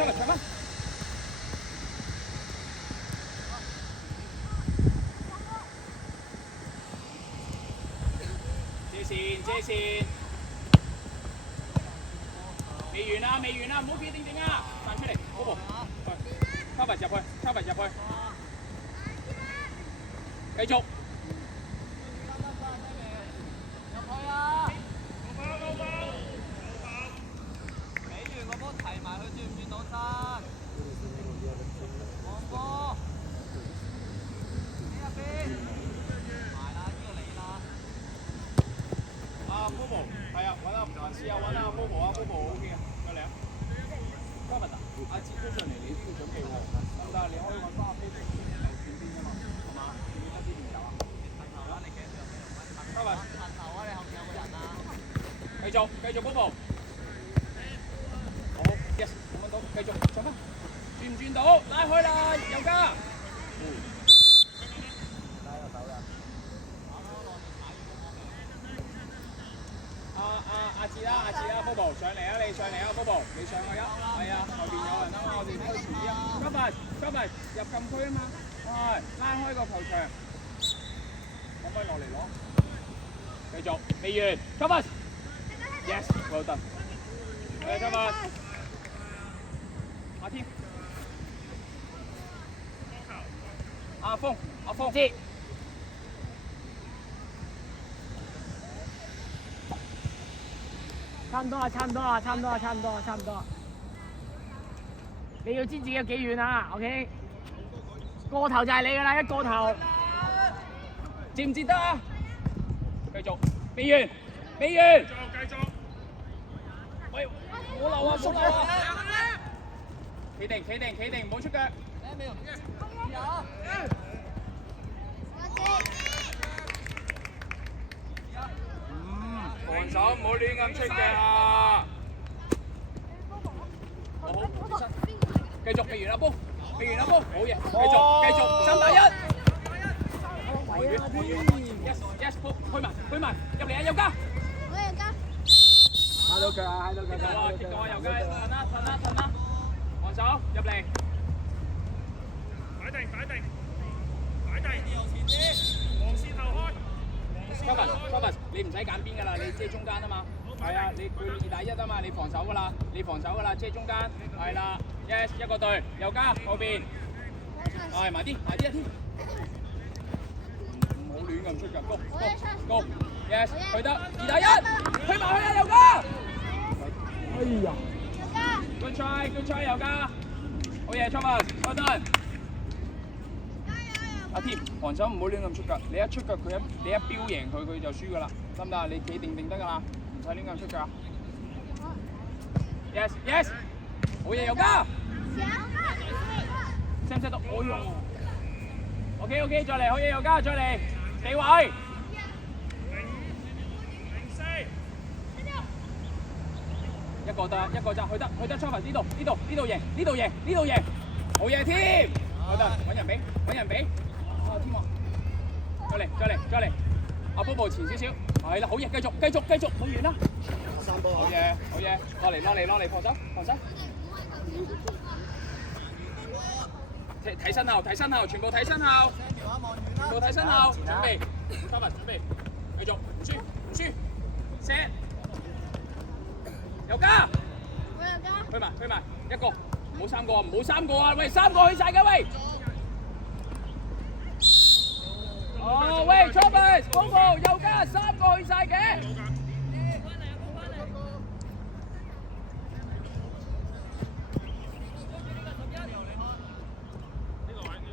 出嚟搶翻。遮線。未完啊，未完啊，唔好企定定啊！彈出嚟，嗰步。cover 入去，cover 入去。繼續。係啊，揾啊，試下揾啊 Bobo 啊 ，Bobo OK 啊，過嚟啊 ，Kevin 啊，阿哲都上嚟，你都要準備喎，得你可以揾翻阿 Bobo 轉邊啫嘛，係嘛？點解呢邊有啊？頭啦，你企喺度，Kevin，頭啊，你後面有個人啊，繼續 Bobo， 好 ，yes， 冇揾到，繼續上翻，轉唔轉到？拉開啦，右家。阿志啦 ，Bobo 上嚟啊！你上嚟啊 ，Bobo 你上去啊！係啊，後邊有人啊嘛，我哋推前啲啊 ，cover 入禁區啊嘛，係拉開個球場，可唔可以落嚟攞？繼續未完 ，cover，yes， well done， cover， 阿添，阿峰，知。差唔多。你要知自己有幾遠啊 ？OK， 過頭就係你㗎啦，一過頭，接唔接得啊？繼續，未完。繼續。喂，冇漏啊！企定，唔好出腳。防守唔好亂咁出腳啊！好，繼續未完啦，波，好嘢，繼續，3打1。yes， 去埋，入嚟啊，右家。喺到腳啊，結果啊，右家，褪啦，防守入嚟。擺定，右前啲，黃線後開。Kevin， 你唔使揀邊㗎啦，你遮中間啊嘛。係啊，你佢2打1啊嘛，你防守㗎啦，遮中間。係啦 ，yes， 一個隊，右家後邊。係埋啲一添。唔好亂咁出腳，高 ，yes， 去得2打1，去埋去啊，右家。哎呀 ！Good try， 右家。好嘢 ，Kevin，well done。阿添，防守唔好亂咁出腳，你一出腳你一飆贏佢就輸㗎啦，得唔得啊？你企定得㗎啦，唔使亂咁出腳。Yes， 好嘢，右家。識唔識到？哎呦 ！OK， 再嚟，好嘢，右家，再嚟，企位。一個咋，去得 Kevin 呢度贏，好嘢添，好得，揾人俾。添啊！再嚟！阿 Bobo 前少少，係啦，好嘢，繼續，冇完啦！3波，好嘢，落嚟，防守。睇身後，全部睇身後，準備，繼續，唔輸 ，set， 右家，去埋，一個，唔好三個啊！喂，3個去晒㗎喂！哦，喂 ，Thomas， Bobo， 右家3個去晒嘅。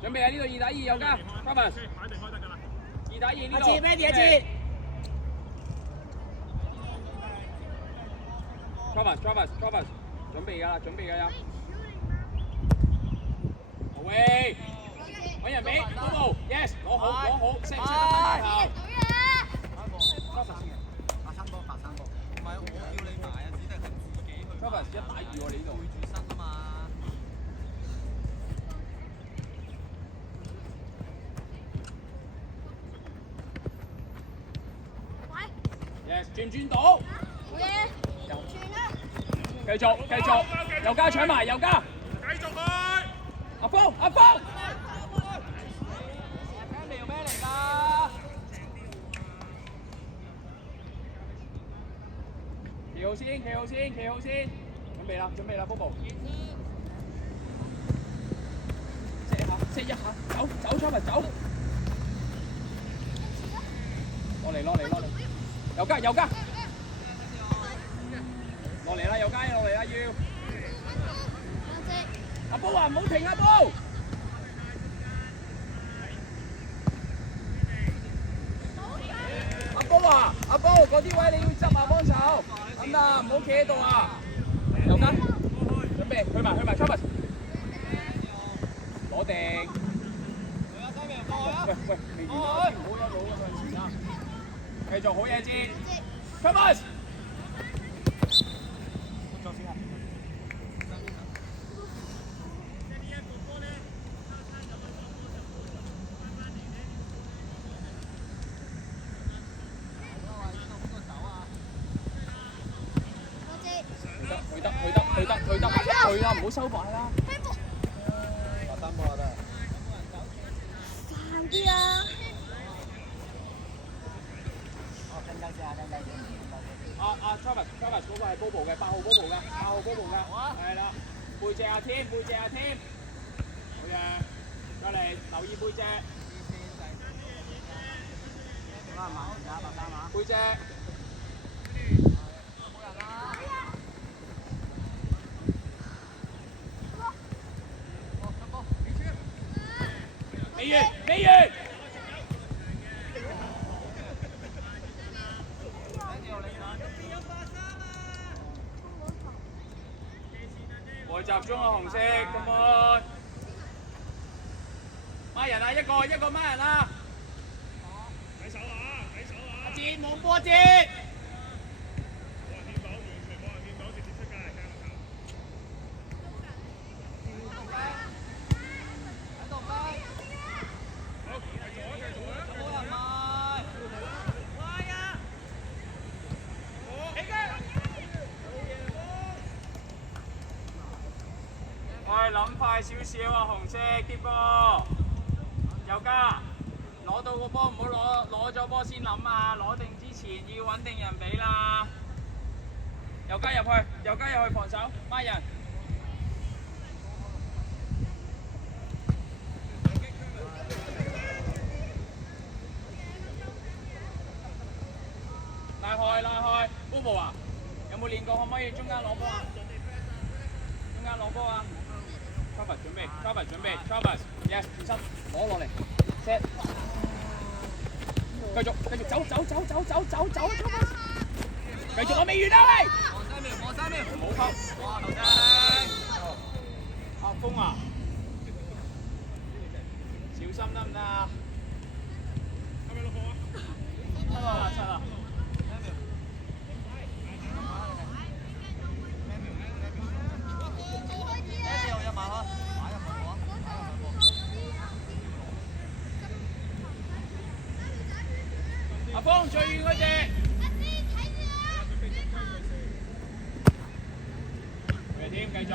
準備啊！呢度2打2，右家 ，Thomas。2打2呢度。阿志咩嘢字 ？Thomas， 準備㗎啦。好喂。揾人俾 ，Bobo，yes， 攞好，識得帶頭。白三波，唔係我叫你埋啊，只係佢自己去。1打2喎，你呢度。背住身啊嘛。yes， 轉到。好嘢。轉啦。繼續，右家搶埋，右家。阿峰，阿峰，咩嚟㗎？企好先，企好先，企好先，準備啦，準備啦 ，Bobo。射一下，走走出嚟走。落嚟，落嚟，落嚟，有加有加。落嚟啦，有加落嚟啦，要。阿波啊，唔好停啊，波！阿波啊，阿波，嗰啲位你要執下幫手，得唔得？唔好企喺度啊！有加，準備去埋 Travis， 攞定。喂喂，未完啊！唔好一路咁向前啊！繼續好嘢先 ，Travis。去啦，唔好收擺啦。3波得。快啲啊！聽緊先啊，聽緊先。Travis 嗰個係 Bobo 嘅，8號 Bobo 嘅，8號 Bobo 嘅，係啦。背脊阿添，背脊阿添。好嘅，再嚟留意背脊。背脊。未完，未完。我集中啊，紅色 ，come on。孖人啊，一個孖人啊。睇手啊，睇手啊。阿哲冇波哲。諗快少少啊，紅色啲波，有加，攞到個波唔好攞咗波先諗啊，攞定之前要穩定人俾啦，又加入去防守，孖人。拉開 ，Bobo 啊，有冇練過可唔可以中間攞波啊？中間攞波啊！ Travis 準備 ，Travis，yes， 轉身攞落嚟 ，set， 繼續走 ，Travis， 繼續我未完啊喂！望三秒，唔好偷，哇頭仔，阿峰啊，小心得唔得啊？係咪落波啊？七啊！阿峰最遠嗰隻，嘅添繼續。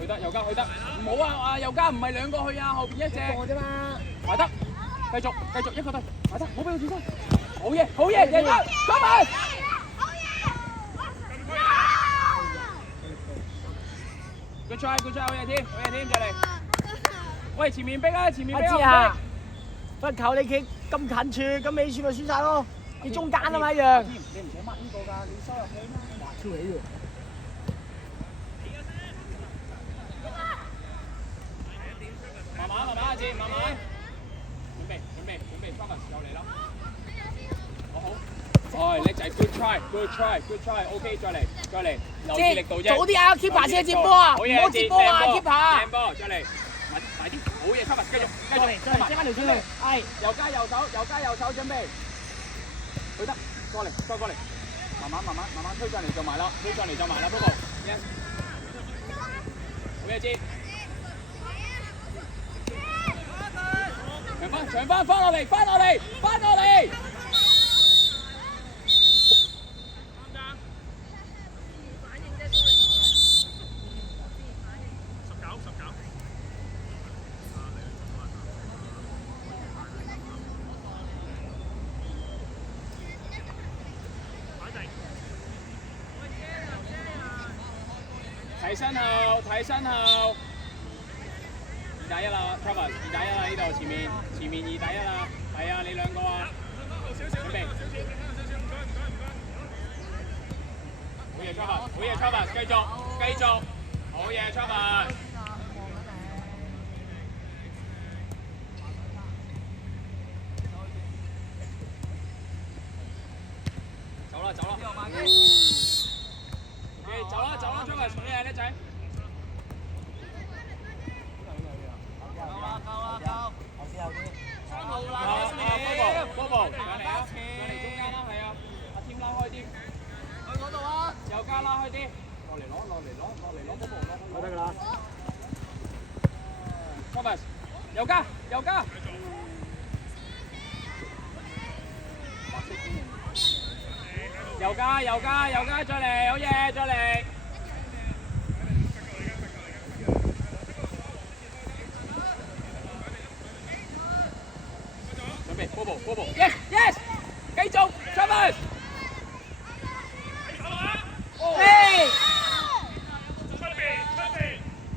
去得，又加去得，唔好啊！又加唔係兩個去啊，後邊一隻。一個啫嘛。埋得，繼續一個隊，埋得，唔好俾佢轉身。好嘢，贏得，come on！ Good try， 好嘢添，再嚟。喂，前面逼啊！阿志啊，不求你企咁近處，咁尾處咪輸晒咯。你中間啊嘛一樣。你唔使抹呢個㗎，你收入去嘛。超起喎。慢慢，阿志，慢慢。準備 ，Travis 又嚟啦。好。叻仔 ，good try，OK， 再嚟，留意力度啫。早啲啊 ，keeper 先接波啊，唔好接波啊 ，keeper。正波，再嚟，快啲，好嘢 ，Travis，繼續，即刻條線嚟，係，右加右手，準備，去得，再過嚟，慢慢推上嚟就埋啦，Bobo，yes， 好嘢，知。長翻，翻落嚟，翻落嚟，翻落嚟。睇身後，睇身後。2打1啦 ，Travis， 2打1啦，呢度前面2打1啦，係啊，你兩個啊，準備。好嘢 Travis， 好嘢 Travis， 繼續，好嘢 Travis。走啦，Travis， 你係叻仔。Bobo， 上嚟啊！上嚟中間啦，係啊！阿添拉開啲，去嗰度啊！右加拉開啲，落嚟攞 Bobo， 攞得㗎啦。Thomas， 右加，再嚟，好嘢，再嚟。Bobo，yes， 繼續 ，Travis， 嘿，出邊，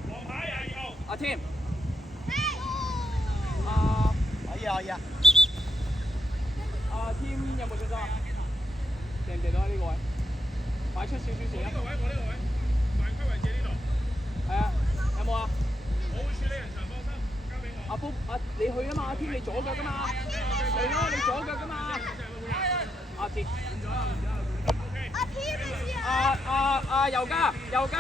黃牌22號，阿添，可以啊，阿添有冇信心啊？記唔記到啊？呢個位，擺出少少時間。呢個位，犯規位置呢度。係啊，有冇啊？我會處理人場，放心，交俾我。阿波，你去啊嘛，阿添你左腳㗎嘛。嚟咯！你左腳㗎嘛？阿哲。阿添啊！右加入去。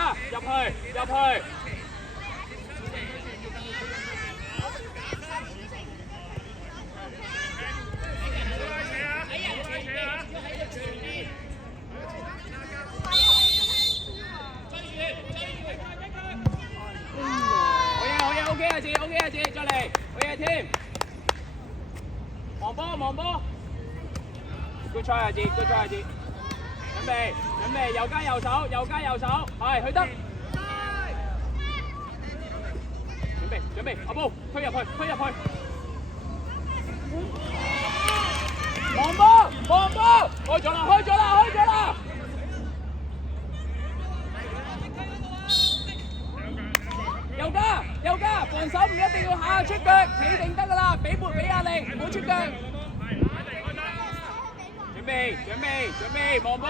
好嘢，阿哲，再嚟，好嘢添。望波 ，good try 阿哲，準備，右加右手，係去得。準備，阿波推入去，望波，開咗啦！右加，防守唔一定要下出腳，企定得㗎啦，俾壓力，唔好出腳。準備，望波。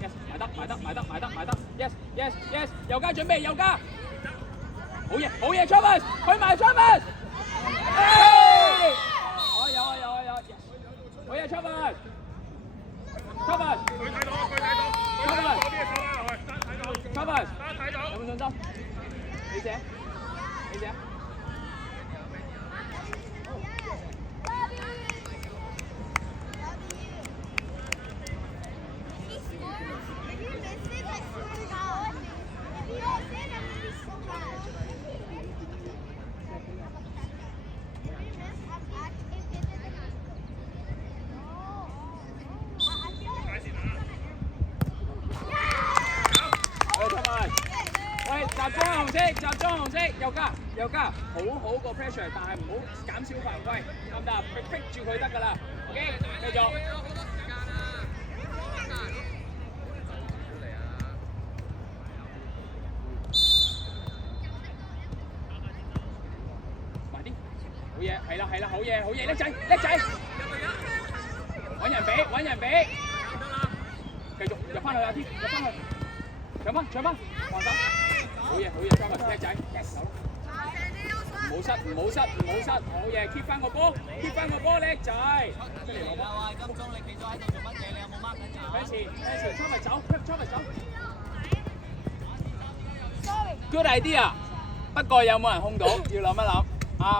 Yes， 埋得。Yes， 右加準備，好嘢 ，Travis， 去埋 Travis。有，好嘢 Travis。Travis， 有冇信心？你寫。集中紅色，右加，好個 pressure， 但係唔好減少犯規，得唔得？逼住佢得㗎啦 ，OK， 繼續。埋啲，好嘢，係啦，好嘢，叻仔，揾人俾，繼續入翻去阿添，搶翻，防守。好嘢 ，Travis 叻仔，唔好失，好嘢 ，keep 翻個波，叻仔。出嚟攞波。金鐘，你企咗喺度做乜嘢？你有冇 mark 緊人？Travis 走。Good idea， 不過有冇人控到？要諗一諗。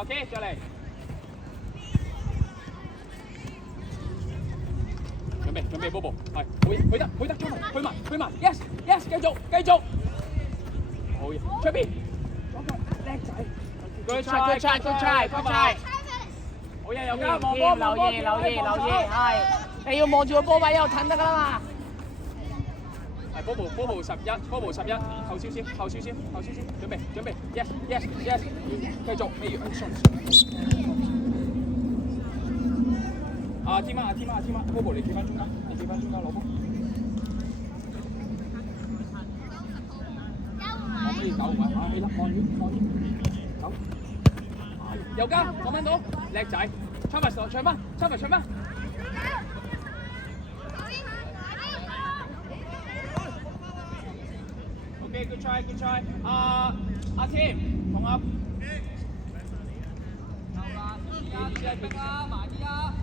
OK， 再嚟。準備 Bobo， 係，去得，去埋 ，yes， 繼續。好嘢，出邊，叻仔，good try。好嘢，又加望添，波，留意，係。你要望住個波位又褪得㗎啦嘛。係波步11，後少少，準備 ，yes，繼續，未完，添啊，波步你企翻中間，攞波。望可以走位，起啦，望遠，走。又加，講翻到，叻仔 ，Travis 搶翻。OK，good try。阿 Tim 同阿，逼啊，埋啲啊！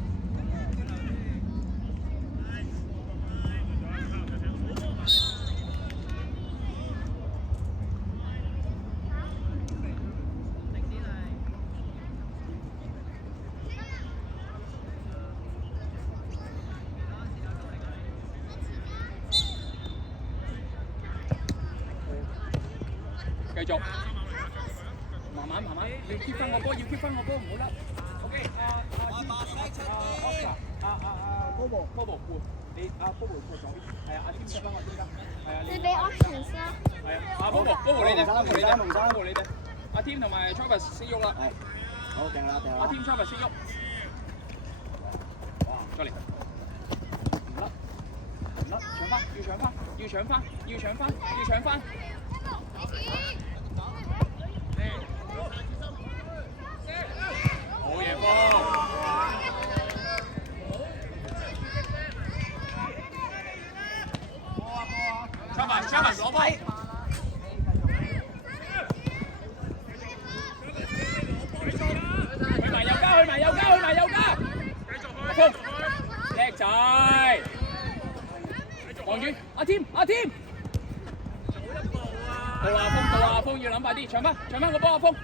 繼續，慢慢，要 keep 翻個波，唔好甩。OK，Oscar，Bobo，你Bobo 坐左邊，係啊，阿 Tim 出翻我中間，係啊，你俾 options 啦。係啊，Bobo 你哋，阿 Tim 同埋 Travis 識喐啦。係，好定啦。阿 Tim Travis 識喐，哇，再嚟，唔甩，要搶翻。好嘢波 ！Travis 攞波，去埋右加，風，叻仔，望住阿 Tim，到阿風要諗快啲，搶翻個波，阿風，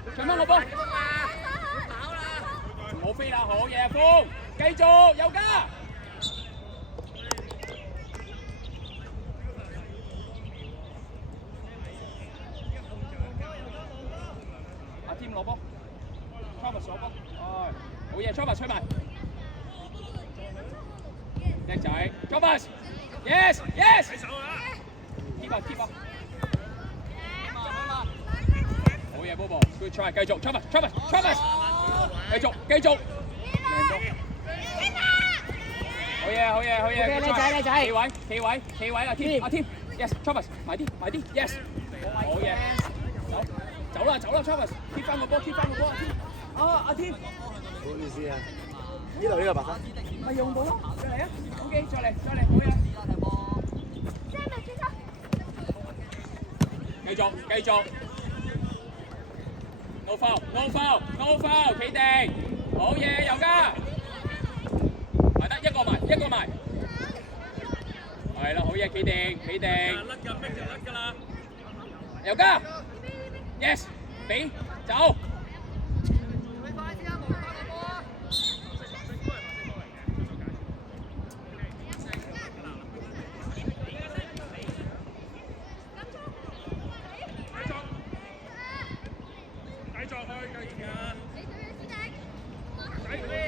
唔好飛啦，好嘢，風，繼續右加。阿 Tim 攞波 ，Travis 攞波，好嘢 ，Travis 吹埋，叻仔 ，Travis，yes，keep 啊！好嘢 ，Bobo，good try， 繼續 ，Travis，繼續，好嘢，叻仔，企位，阿 Tim，yes，Travis，埋啲，yes， 好嘢，走啦 ，Travis，keep 翻個波，阿 Tim，唔好意思啊，呢度白花，咪用到咯，再嚟啊 ，OK， 再嚟，好嘢，繼續。No foul，企定，好嘢，右加，埋得一個埋，係啦，好嘢，企定，甩㗎，逼就甩㗎啦，右加 ，yes， 俾，走，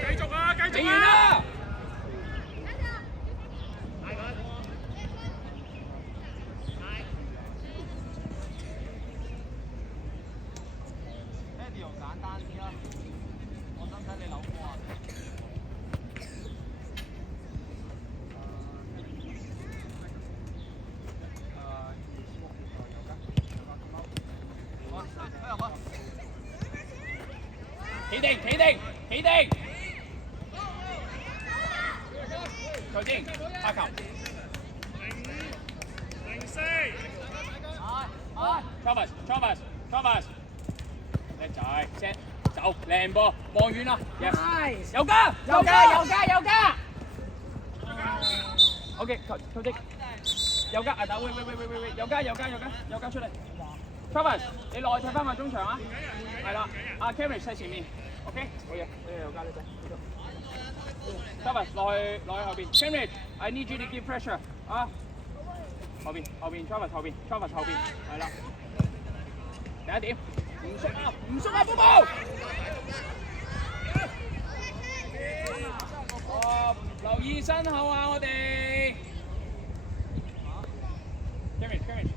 繼續啊！簡單啲啦，我使唔使你扭波啊？企定！頭先拍球。Travis，叻仔 ，set 走，靚波，望遠啦 ，yes， 有加。OK， 球擊，有加，等喂，有加出嚟。Travis， 你落去踢翻個中場啊，係啦，阿 Cambridge 喺前面 ，OK， 好嘢，有加呢隻。Travis 落去後邊 ，Cambridge，I need you to give pressure 啊，後邊 Travis 後邊，係啦，第一點，唔縮啊，波波留意身後啊，我哋。Cameron,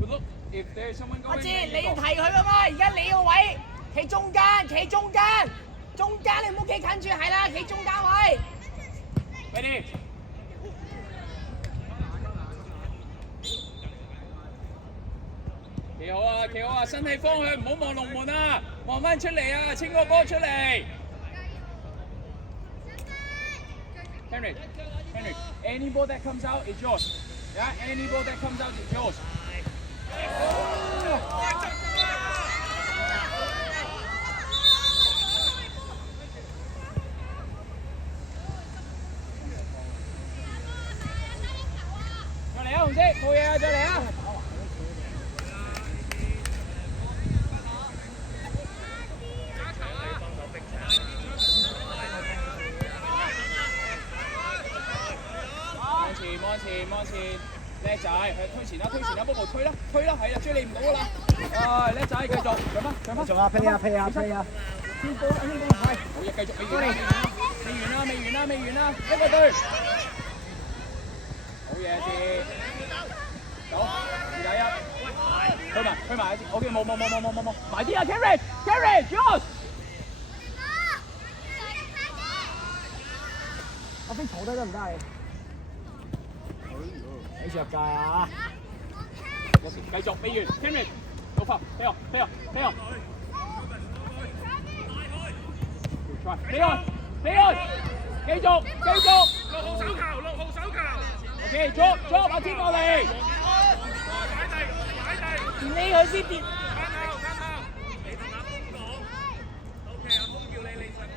look if there's someone going. 阿志，你要提佢噶嘛？而家你個位企中間，中間你唔好企近住，係啦，企中間位。Ready. 企好啊，身體方向唔好望龍門啊，望翻出嚟啊，清個波出嚟。Henry, any ball that comes out is yours. Yeah, any ball that comes out is yours. 再嚟啊，紅色，冇嘢啊，再嚟啊！望前，叻仔，推前啦，波波推啦，係啦，追你唔到噶啦，叻仔，繼續，上翻，飛啊！天波，係，好嘢，繼續，未完啦，一個隊，好嘢先，走，2打1，推埋，OK，冇，埋啲啊 ，Carry，Josh。阿飛坐低得唔得啊？你着界啊！繼續，未完 ，Cameron，老發，飛啊！飛開，繼續，6號手球 ，OK，drop，阿天過嚟，你佢先跌。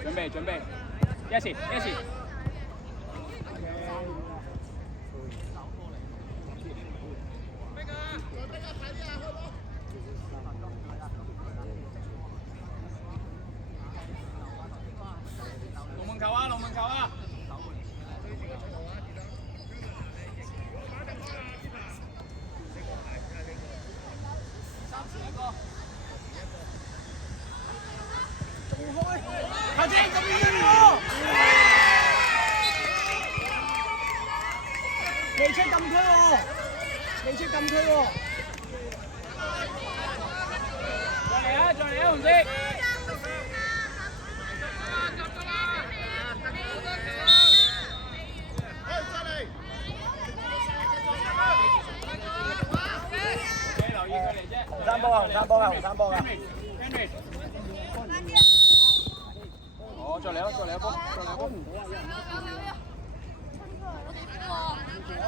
準備，Yes。龍門球啊！頭先咁遠喎，未出禁區喎，再嚟啊，紅色！紅衫波㗎。哦，再嚟啊波！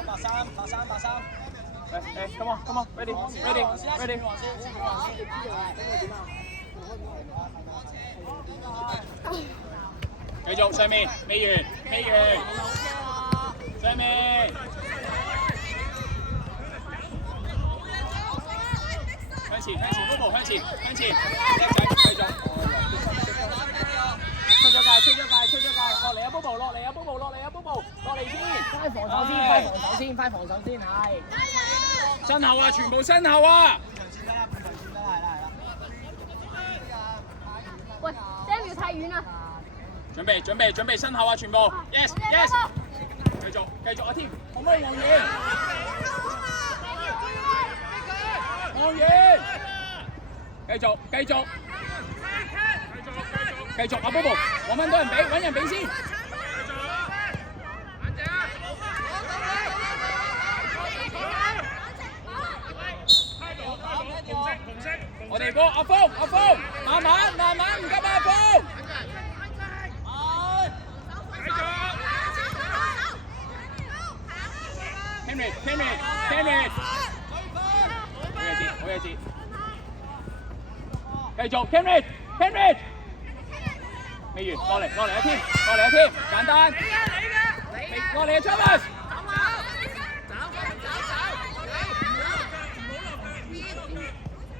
白衫。Come on, ready. 繼續上面，未完，上面。向前，叻仔，繼續。出咗界，落嚟啊 ，Bobo， 落嚟先，快防守先，係。身後啊，全部身後啊！喂 ，Samuel 太遠啦。準備身後啊，全部 ，yes， 繼續阿添，可唔可以望遠？繼續阿 Bobo， 揾人俾先。我哋波阿峰，慢慢，唔急阿峰。Henry，好嘢接。繼續 Henry，未完，落嚟阿添，簡單。落嚟啊 Thomas。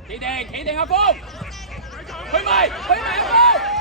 企定阿峰，去埋阿峰。